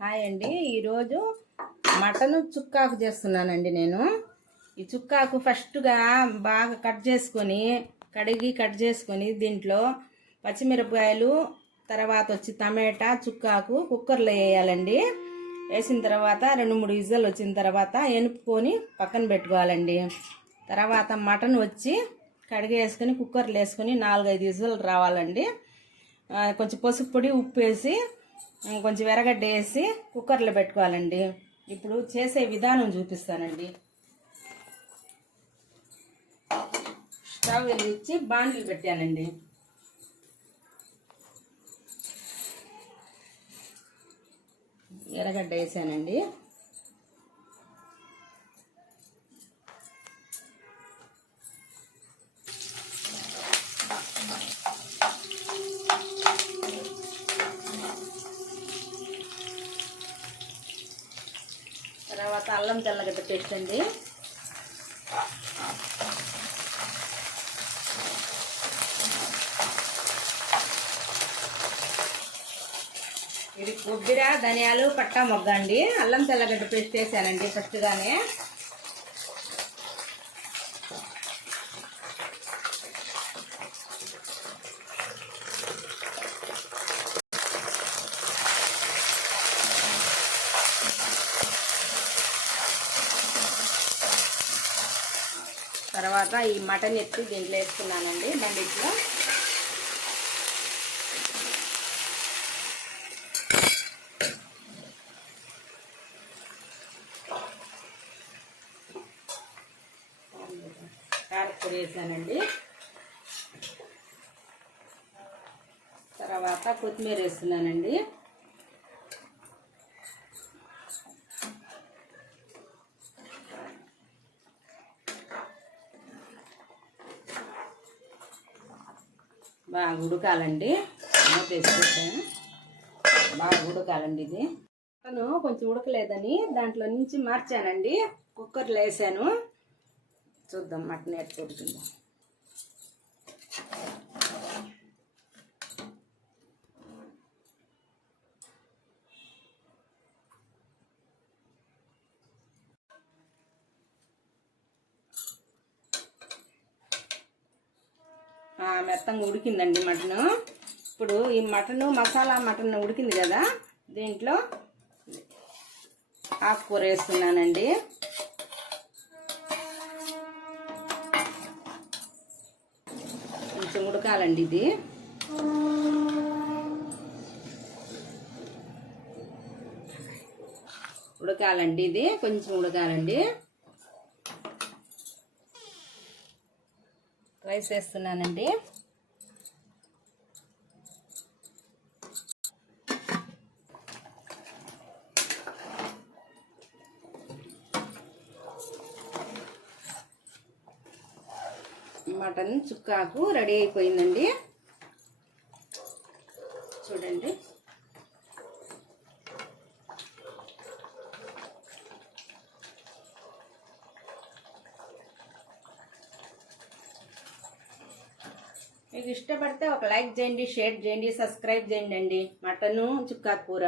Hi అండి. ఈరోజు mutton చుక్కాకు చేస్తున్నానండి. నేను ఈ చుక్కాకు ఫస్ట్గా బాగా కట్ చేసుకొని దీంట్లో పచ్చిమిరపకాయలు, తర్వాత వచ్చి టమాటా, చుక్కాకు కుక్కర్లో వేయాలండి. వేసిన తర్వాత 2-3 విజిల్ వచ్చిన తర్వాత ఎనుపుకొని పక్కన పెట్టుకోవాలండి. తర్వాత మటన్ వచ్చి కడిగేసుకొని కుక్కర్లో వేసుకొని 4-5 విజిల్ రావాలండి. కొంచెం పసుపు పొడి, ఉప్పు వేసి కొంచెం ఎర్రగడ్డ వేసి కుక్కర్లో పెట్టుకోవాలండి. ఇప్పుడు చేసే విధానం చూపిస్తానండి. స్టవ్ వెలిగించి బాండిల్ పెట్టానండి. ఎర్రగడ్డ వేసానండి. తర్వాత అల్లం తెల్లగడ్డ పేస్ట్ అండి. ఇది కొబ్బరి, ధనియాలు, పట్టా మొగ్గ అండి. అల్లం తెల్లగడ్డ పేస్ట్ వేసానండి ఫస్ట్గానే. తర్వాత ఈ మటన్ ఎత్తి దీంట్లో వేసుకున్నానండి బండిట్లో. కారపొడి వేసానండి. తర్వాత కొత్తిమీర వేస్తున్నానండి. బాగా ఉడకాలండి. మూత వేసుకుంటాను. బాగా ఉడకాలండి. ఇది మటను కొంచెం ఉడకలేదని దాంట్లో నుంచి మార్చానండి. కుక్కర్లో వేసాను. చూద్దాం మటన్ ఎట్లా ఉడికిందో. మెత్తంగా ఉడికిందండి మటను. ఇప్పుడు ఈ మసాలా మటన్ ఉడికింది కదా, దీంట్లో ఆకుకూర వేస్తున్నానండి. కొంచెం ఉడకాలండి. ఇది కొంచెం ఉడకాలండి. రైస్ వేస్తున్నానండి. మటన్ చుక్కాకు రెడీ అయిపోయిందండి. చూడండి. మీకు ఇష్టపడితే ఒక లైక్ చేయండి, షేర్ చేయండి, సబ్స్క్రైబ్ చేయండి. మటను చుక్కాకు కూర.